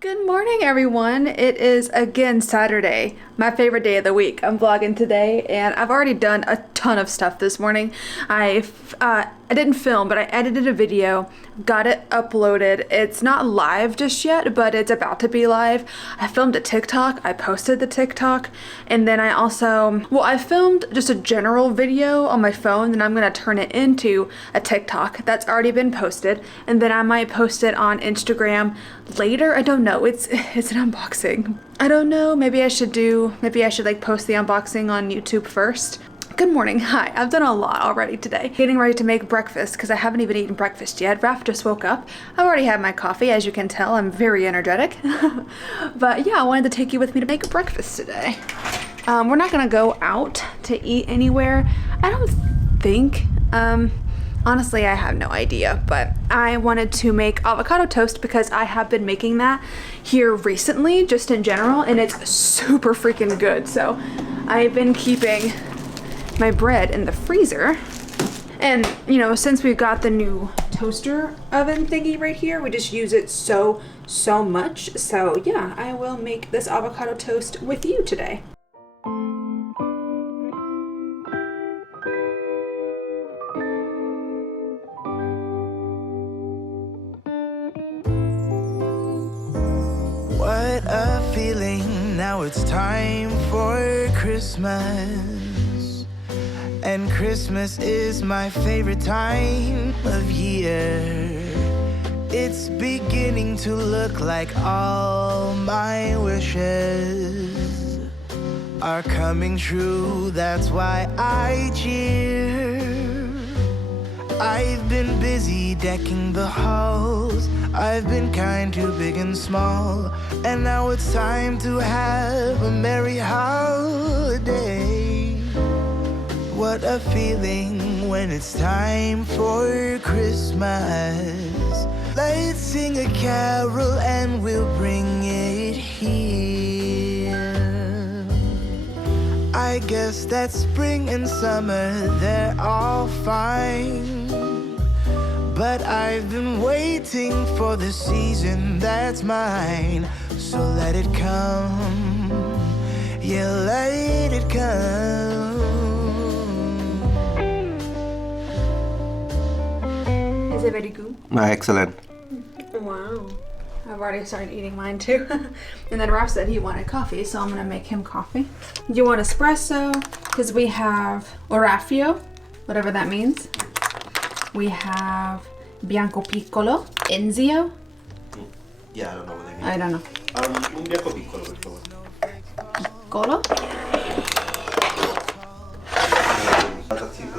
Good morning, everyone. It is again Saturday, my favorite day of the week. I'm vlogging today, and I've already done a ton of stuff this morning. I didn't film, but I edited a video, got it uploaded. It's not live just yet, but it's about to be live. I filmed a TikTok, I posted the TikTok, and then I filmed just a general video on my phone, and I'm gonna turn it into a TikTok that's already been posted, and then I might post it on Instagram later. I don't know. It's an unboxing. I don't know. Maybe I should like post the unboxing on YouTube first. Good morning. Hi. I've done a lot already today. Getting ready to make breakfast because I haven't even eaten breakfast yet. Raph just woke up. I've already had my coffee. As you can tell, I'm very energetic. But yeah, I wanted to take you with me to make breakfast today. We're not gonna go out to eat anywhere. I don't think. Honestly, I have no idea, but I wanted to make avocado toast because I have been making that here recently, just in general, and it's super freaking good. So I've been keeping my bread in the freezer, and you know, since we've got the new toaster oven thingy right here, we just use it so much. So yeah, I will make this avocado toast with you today. What a feeling, now it's time for Christmas. And Christmas is my favorite time of year. It's beginning to look like all my wishes are coming true, that's why I cheer. I've been busy decking the halls, I've been kind to big and small, and now it's time to have a merry holiday. What a feeling when it's time for Christmas. Let's sing a carol and we'll bring it here. I guess that spring and summer, they're all fine, but I've been waiting for the season that's mine. So let it come, yeah, let it come. Is it very good? Excellent. Wow. I've already started eating mine too. And then Raph said he wanted coffee, so I'm gonna make him coffee. Do you want espresso? Because we have Oraffio, whatever that means. We have Bianco Piccolo, Enzio. Yeah, I don't know what they mean. I don't know. Un bianco piccolo, per favore. Piccolo?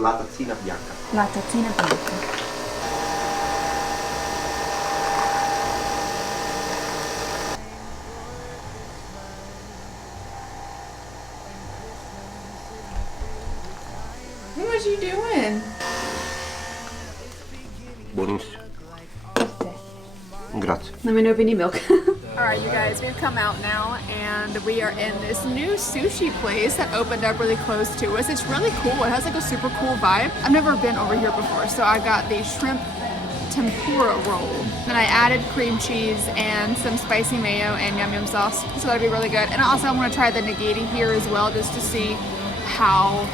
La tazzina bianca. La tazzina bianca. What you doing? Buonissimo. Grazie. Let me know if you need milk. Alright, you guys, we've come out now and we are in this new sushi place that opened up really close to us. It's really cool. It has like a super cool vibe. I've never been over here before, so I got the shrimp tempura roll. Then I added cream cheese and some spicy mayo and yum yum sauce, so that'll be really good. And also I'm going to try the nigiri here as well, just to see how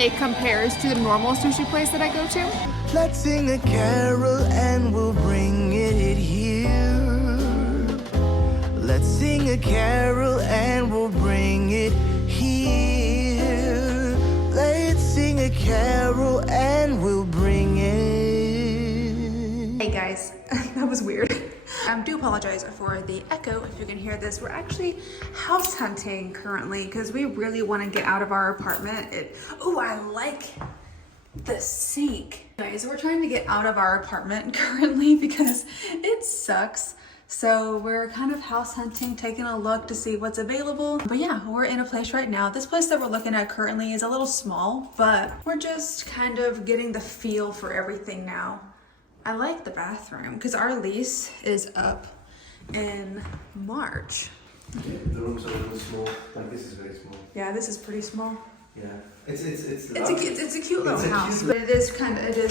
it compares to the normal sushi place that I go to. Let's sing a carol and we'll bring it here. Let's sing a carol and we'll bring it here. Let's sing a carol and we'll bring it. Hey guys, that was weird. I do apologize for the echo if you can hear this. We're actually house hunting currently because we really want to get out of our apartment. Oh, I like the sink. Guys, we're trying to get out of our apartment currently because it sucks. So we're kind of house hunting, taking a look to see what's available. But yeah, we're in a place right now. This place that we're looking at currently is a little small, but we're just kind of getting the feel for everything now. I like the bathroom because our lease is up in March. The rooms are really small. Like this is very small. Yeah, this is pretty small. Yeah. It's a cute little house, but it is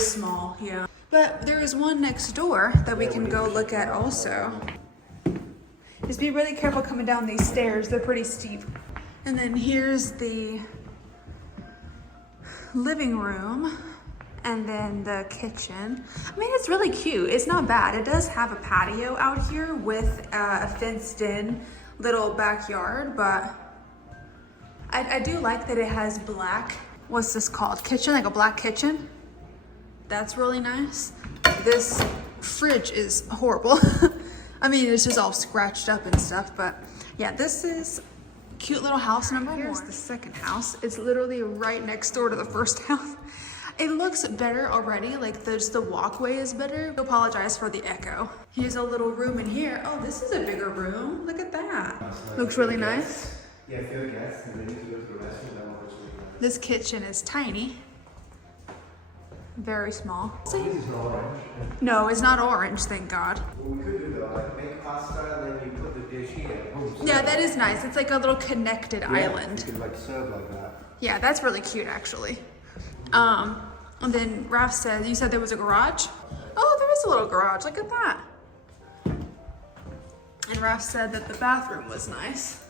small, yeah. But there is one next door that we can go look at also. Just be really careful coming down these stairs. They're pretty steep. And then here's the living room. And then the kitchen. I mean, it's really cute. It's not bad. It does have a patio out here with a fenced in little backyard, but I do like that it has black, what's this called? Kitchen, like a black kitchen. That's really nice. This fridge is horrible. I mean, it's just all scratched up and stuff, but yeah, this is cute little house number one. Here's the second house. It's literally right next door to the first house. It looks better already, like the walkway is better. I apologize for the echo. Here's a little room in here. Oh, this is a bigger room. Look at that. Looks really nice. Yeah, if you're a guest and then you go to the restroom, that one looks really nice. This kitchen is tiny. Very small. This is not orange. No, it's not orange, thank God. What we could do though, like make pasta and then you put the dish here. Boom, Yeah, that is nice. It's like a little connected island. You could like serve like that. Yeah, that's really cute actually. And then Ralph said, you said there was a garage? Oh, there is a little garage, look at that. And Ralph said that the bathroom was nice.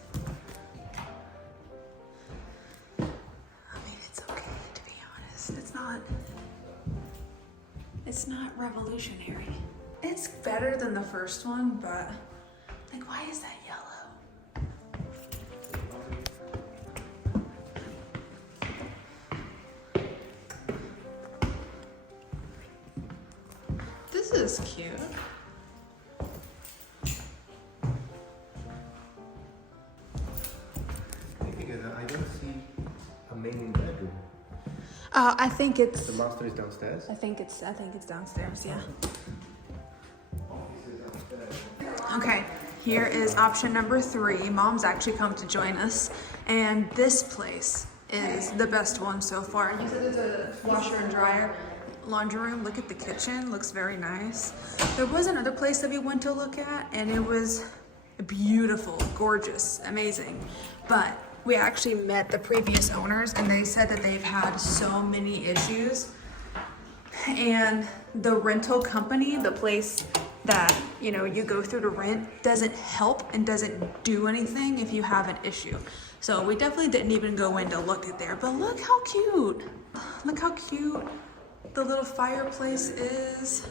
I mean, it's okay, to be honest. It's not revolutionary. It's better than the first one, but like, why is that yellow? This is cute. Because I don't see a main bedroom. I think it's. The master is downstairs. I think it's downstairs. Yeah. Okay. Here is option number 3. Mom's actually come to join us, and this place is the best one so far. You said there's a washer and dryer. Laundry room. Look at the kitchen. Looks very nice. There was another place that we went to look at, and it was beautiful, gorgeous, amazing. But we actually met the previous owners, and they said that they've had so many issues. And the rental company, the place that you go through to rent, doesn't help and doesn't do anything if you have an issue. So we definitely didn't even go in to look at there. But look how cute. Look how cute the little fireplace is.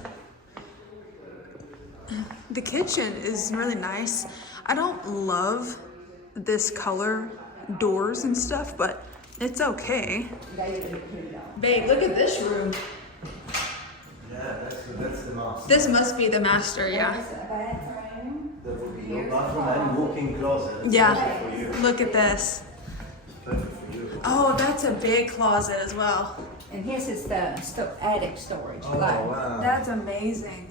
The kitchen is really nice. I don't love this color doors and stuff, but it's okay. Babe, look at this room. Yeah, that's the master. This must be the master, yeah. That would be your bathroom and walk-in closet. Yeah, look at this. Perfect for you. Oh, that's a big closet as well. And his is the attic storage. Oh, Like, wow. That's amazing.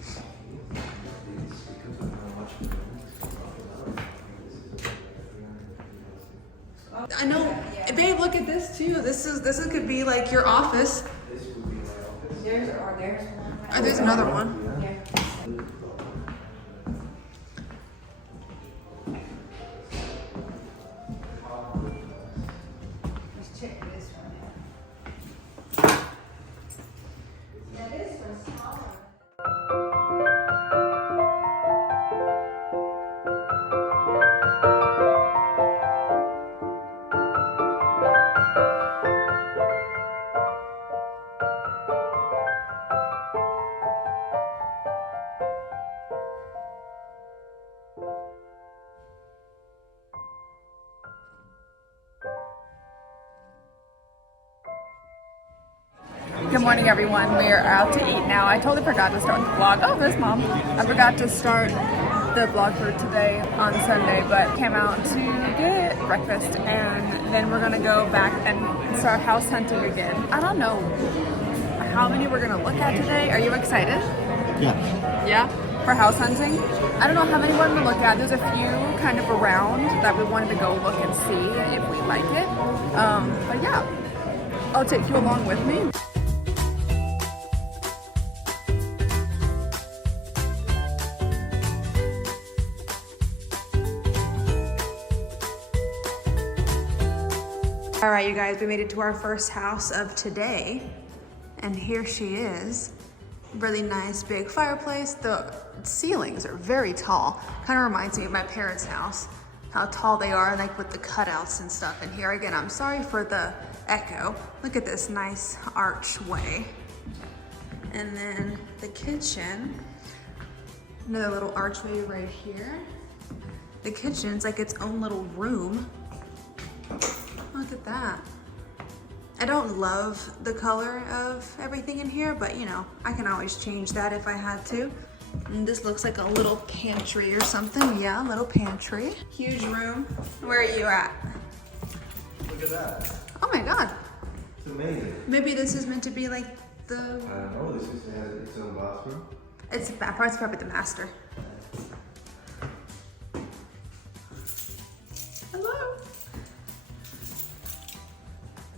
I know, babe, look at this too. This could be like your office. there's one. Oh, there's another one. Here. Let's check this one out. Now this one's smaller. Good morning, everyone. We are out to eat now. I totally forgot to start the vlog. Oh, there's Mom. I forgot to start the vlog for today on Sunday, but came out to get breakfast, and then we're gonna go back and start house hunting again. I don't know how many we're gonna look at today. Are you excited? Yeah. Yeah? For house hunting? I don't know how many we're gonna look at. There's a few kind of around that we wanted to go look and see if we like it. But yeah, I'll take you along with me. All right, you guys, we made it to our first house of today, and here she is. Really nice big fireplace. The ceilings are very tall. Kind of reminds me of my parents' house, how tall they are, like with the cutouts and stuff in here. Again, I'm sorry for the echo. Look at this nice archway. And then the kitchen, another little archway right here. The kitchen's like its own little room. Look at that. I don't love the color of everything in here, but you know, I can always change that if I had to. And this looks like a little pantry or something. Yeah, a little pantry. Huge room. Where are you at? Look at that. Oh my God. It's amazing. Maybe this is meant to be like the, I don't know, this has its own bathroom. it's probably the master. Hello.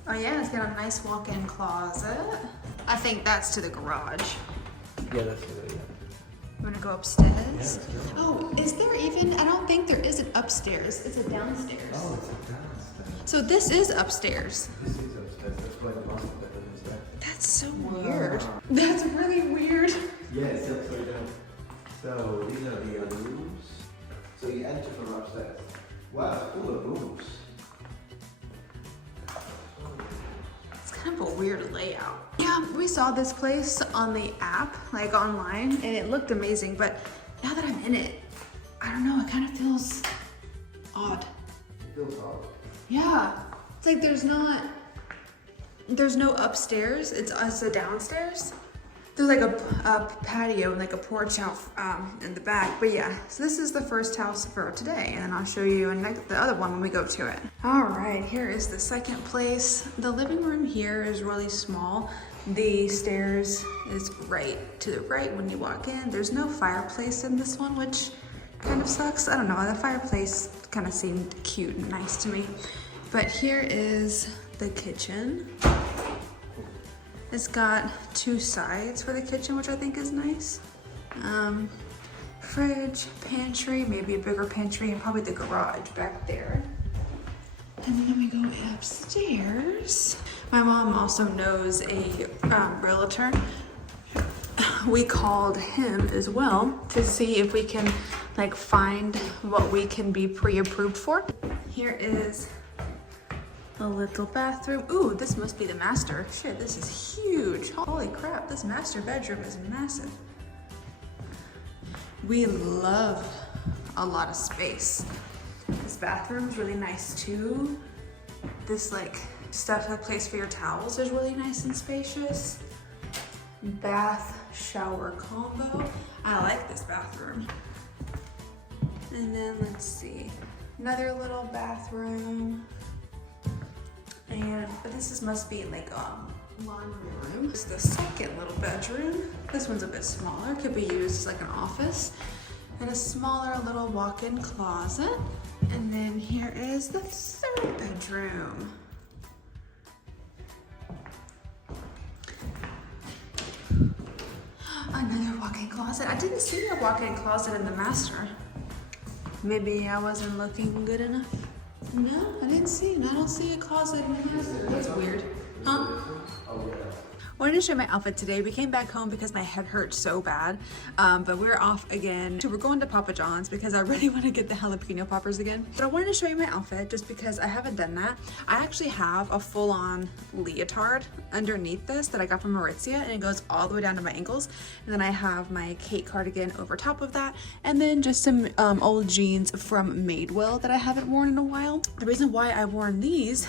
Oh yeah, it's got a nice walk-in closet. I think that's to the garage. Yeah, that's it, yeah. You wanna go upstairs? Yeah, let's go. Oh, is there even, I don't think there is an upstairs. It's a downstairs. Oh, it's a downstairs. So this is upstairs. This is upstairs. That's why the master bedroom is there. That's so weird. That's really weird. Yeah, it's upside down. So these are the other rooms. So you enter from upstairs. Wow, it's full of rooms. It's kind of a weird layout. Yeah, we saw this place on the app, like online, and it looked amazing, but now that I'm in it, I don't know, it kind of feels odd. It feels odd. Yeah, it's like there's no upstairs, it's a downstairs. There's like a patio and like a porch out in the back, but yeah, so this is the first house for today, and I'll show you the other one when we go to it. All right, here is the second place. The living room here is really small. The stairs is right to the right when you walk in. There's no fireplace in this one, which kind of sucks. I don't know, the fireplace kind of seemed cute and nice to me. But here is the kitchen. It's got two sides for the kitchen, which I think is nice. Fridge, pantry, maybe a bigger pantry, and probably the garage back there. And then we go upstairs. My mom also knows a realtor. We called him as well to see if we can like find what we can be pre-approved for. Here is a little bathroom. Ooh, this must be the master. Shit, this is huge. Holy crap, this master bedroom is massive. We love a lot of space. This bathroom's really nice too. This like stuff, a place for your towels is really nice and spacious. Bath, shower combo. I like this bathroom. And then let's see, another little bathroom. And but this must be like laundry room. This is the second little bedroom. This one's a bit smaller, could be used as like an office. And a smaller little walk-in closet. And then here is the third bedroom. Another walk-in closet. I didn't see a walk-in closet in the master. Maybe I wasn't looking good enough. No, I didn't see it. I don't see a closet in the master. That's weird. Huh? Wanted to show my outfit today. We came back home because my head hurt so bad, but we're off again. So we're going to Papa John's because I really want to get the jalapeno poppers again. But I wanted to show you my outfit just because I haven't done that. I actually have a full-on leotard underneath this that I got from Mauritia, and it goes all the way down to my ankles. And then I have my Kate cardigan over top of that, and then just some old jeans from Madewell that I haven't worn in a while. The reason why I wore these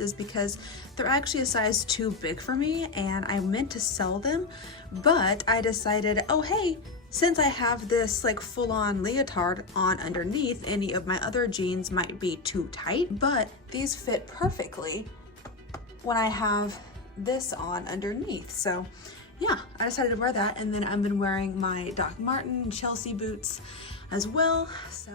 is because they're actually a size too big for me, and I meant to sell them, but I decided, oh hey, since I have this like full-on leotard on underneath, any of my other jeans might be too tight, but these fit perfectly when I have this on underneath. So yeah, I decided to wear that, and then I've been wearing my Doc Marten Chelsea boots as well. So